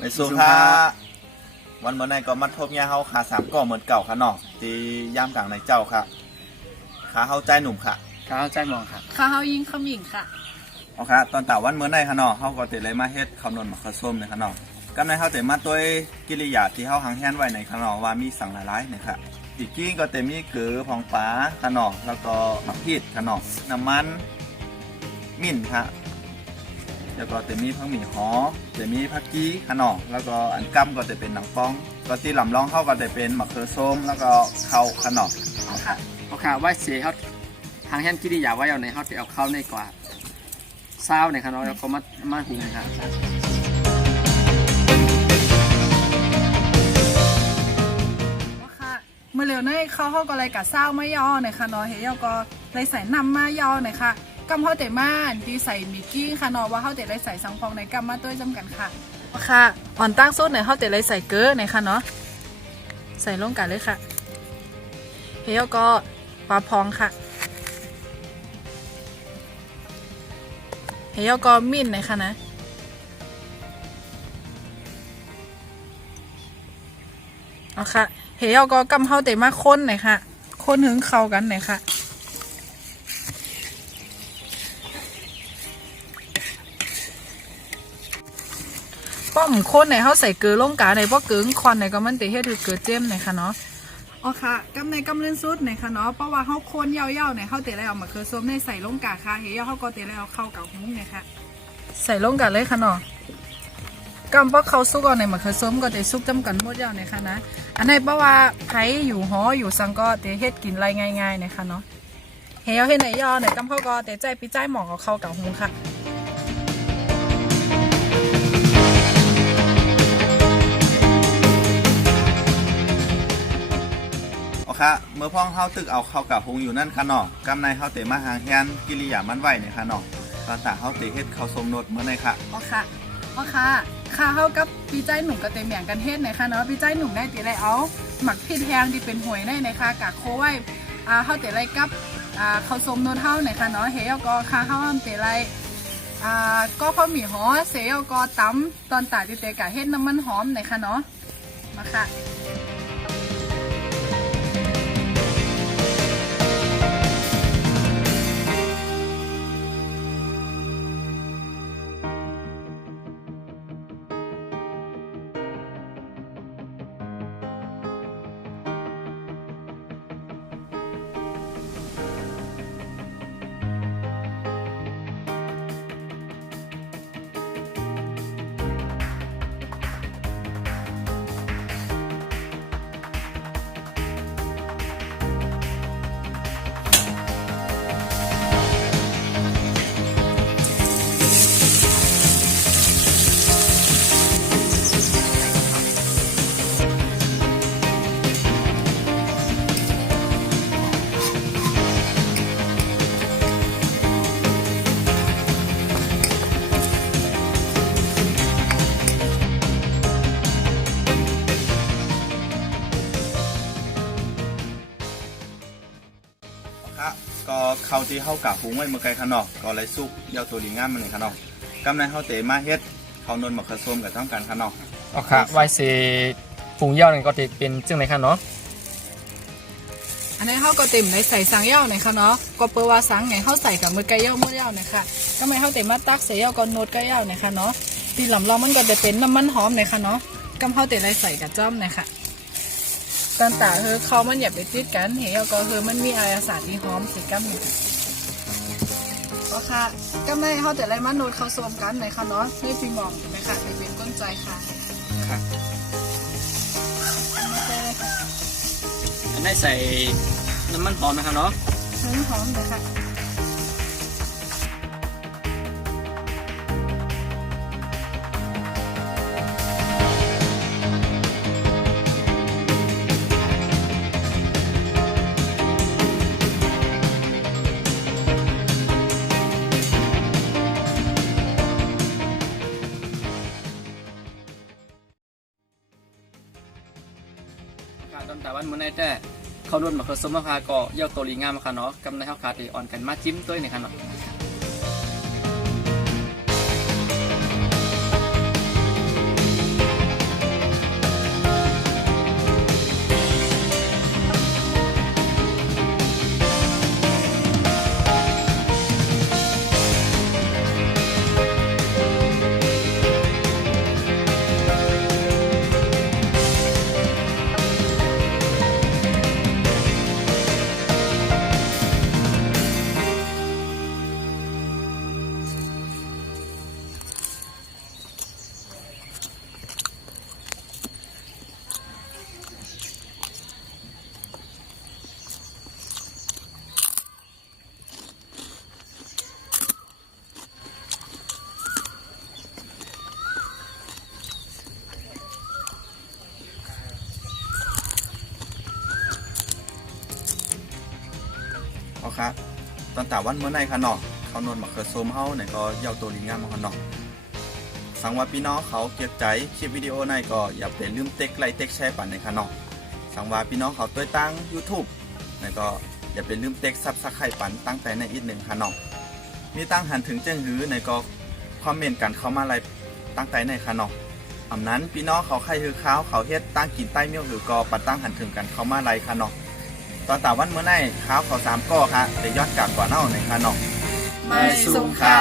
ในส่วนถ้าวันเมื่อไหร่ก็มัดทบยาเฮาขา3ก่อเหมือนเก่าค่ะเนาะที่ย่ามกลางในเจ้าค่ะขาเฮาใจหนุ่มค่ะ ข้าวใจมองค่ะ ข้าวยิงขมิ่งค่ะ เอาค่ะตอนแต่วันเมื่อไหร่ค่ะเนาะเฮาก็ติเลยมาเฮ็ดคำนวณมะเขือส้มเลยค่ะเนาะกำในเฮาแต่มาด้วยกิริยาที่เฮาหังแฮนไว้ในค่ะเนาะว่ามีสั่งหลายๆเนี่ยค่ะอีกกี้ก็แต่มีคือพองฟ้าค่ะเนาะแล้วก็หมักพีดค่ะเนาะน้ำมันมิ้นค่ะแล้วก็จะมีผักหมี่หอจะมีผักกี้ค่ะเนาะแล้วก็อันกั้มก็จะเป็นหนังป้องก็ที่ลำลองเข้าก็จะเป็นมะเขือส้มแล้วก็ข้าวค่ะเนาะ ค่ะ เอาค่ะว่าเสียเขาทางแห่งกิริยาว่าเอาในเขาจะเอาเข้าในกว่าเศร้าในขนมแล้วก็มาหุงค่ะ ค่ะเมื่อเร็วนี้เขาก็เลยกัดเศร้าไม่ย่อหน่อยค่ะเนาะเฮียก็เลยใส่น้ำมาย่อหน่อยค่ะกำเขาเตะมาดีใส่มิกกี้ค่ะเนาะว่าเขาเตะเลยใส่สังฟองในกำมาด้วยจำกันค่ะค่ะอ่อนตั้งสุดเนี่ยเขาเตะเลยใส่เกลือหน่อยค่ะเนาะใส่ลงกันเลยค่ะเฮียก็ปลาพองค่ะเฮียก็มิ้นหน่อยค่ะนะเอาค่ะเฮียก็กำเขาเตะมาค้นหน่อยค่ะค้นถึงเข้ากันหน่อยค่ะป้อมค้นไหนเขาใส่เกลือลงกาไหนเพราะเกลือควันไหนก็มันติเฮ็ดคือเกลือเจียมไหนค่ะเนาะอ๋อค่ะกำในกำเล่นซุดไหนค่ะเนาะเพราะว่าเขาค้นยาวๆไหนเขาเตะแล้วเอามาคือส้มในใส่ลงกาค่ะเฮียเขาก็เตะแล้วเอาเข้ากับหุ้งไหนค่ะใส่ลงกาเลยค่ะเนาะกำเพราะเขาซุกเอาในมาคือส้มก็เตะซุกจำกันหมดยาวไหนค่ะนะอันไหนเพราะว่าไผอยู่หออยู่สังก็เตะเฮ็ดกินไรง่ายๆไหนค่ะเนาะเฮียเฮ็ดไหนย่อไหนกำเขาก็เตะใจปีใจหมองเอาเข้ากับหุ้งค่ะค่ะเมื่อพ้องเฮาตึกเอาเข้ากับหงอยู่นั่นค่ะเนาะกำในเฮาเตมาหางแฮนกิริยามันไหวเนี่ยค่ะเนาะตอนตาเฮาเตเฮ็ดข้าวสมนดเมื่อไหร่ค่ะอ๋อค่ะอ๋อค่ะค่ะเฮากับปีใจหนุ่มกับเต็มอย่างกันเฮ็ดไหนค่ะเนาะปีใจหนุ่มได้ตีไรเอาหมักพริกแห้งที่เป็นหวยได้ไหนค่ะกะโคไว้เฮาเตไรกับข้าวสมนดเฮาไหนค่ะเนาะเฮียก็ค่ะเฮาเตไรก็พอหมี่หอเสียก็ตำตอนตาตีเตกะเฮ็ดน้ำมันหอมไหนค่ะเนาะมาค่ะก็เข้าที่เฮากะหุงไว้เมื่อไกลค่ะเนาะก็เลยสุกยาวตัวดีงามมันเลยค่ะเนาะกำในเฮาเตมาเฮ็ดข้าวนวลมะเขือส้มกับต้องกันค่ะเนาะเอาค่ะว่าเสียฝูงเย่านั่นก็จะเป็นจึงไหนค่ะเนาะอันนี้เขาก็เต็มในใส่สังเย่าไหนค่ะเนาะก็เปิดว่าสังไงเขาใส่กับมือไก่เย่ามือเย่าไหนค่ะก็ไม่เขาเต็มมาตักเสียเย่าก็โนดไก่เย่าไหนค่ะเนาะที่หลำลองมันก็จะเป็นน้ำมันหอมไหนค่ะเนาะกำเขาเต็มในใส่กับจ้อมไหนค่ะตอนตาเขามันอย่าไปติดกันเหี่ยวก็มันมีอายสารที่หอมสิกัมนี่ก็ค่ะก็ไม่เขาแต่ไรมันโนดเขาสวมกันไหนค่ะเนาะเพื่อจีมองถูกไหมค่ะเป็นก้นใจค่ะค่ะอันนี้ใส่น้ำมันหอมนะคะเนาะหอมเลยค่ะตอนแต่วันมื้อนี้แต่เขาโดนมาคือสมมาพาก็เย่าตัวลีงามค่ะเนาะกำในข้าวขาตีอ่อนกันมาจิ้มตัวนี่ค่ะเนาะ ค่ะตอนตาวันเมื่อไหร่ค่ะเนาะเขานวลมาเขือส้มเฮาเนี่ยก็เย่าตัวลิงงามมาค่ะเนาะสังว่าพี่น้องเขาเก็บใจคลิปวิดีโอในก็อย่าไปลืมเต็กไลค์เต็กแชร์ปั่นในค่ะเนาะสังว่าพี่น้องเขาตัวตั้ง YouTube เนี่ยก็อย่าไปลืมเต็กซับสไครต์ปั่นตั้งแต่ในอีกหนึ่งค่ะเนาะมีตั้งหันถึงแจ้งหือในก็คอมเมนต์กันเข้ามาไลฟ์ตั้งแต่ในค่ะเนาะอำนั้นพี่น้องเขาใครฮือข้าวเขาเฮ็ดตั้งกินใต้เมี่ยวหรือก็ปัดตั้งหันถึงกันเข้ามาไลฟ์ค่ะเนาะตอนตาวันเมื่อไหร่ข้าวเขา3ก้อค่ะแต่ยอดกลับกว่าเน่าในค่ะเนาะ ไม่สุขค่ะ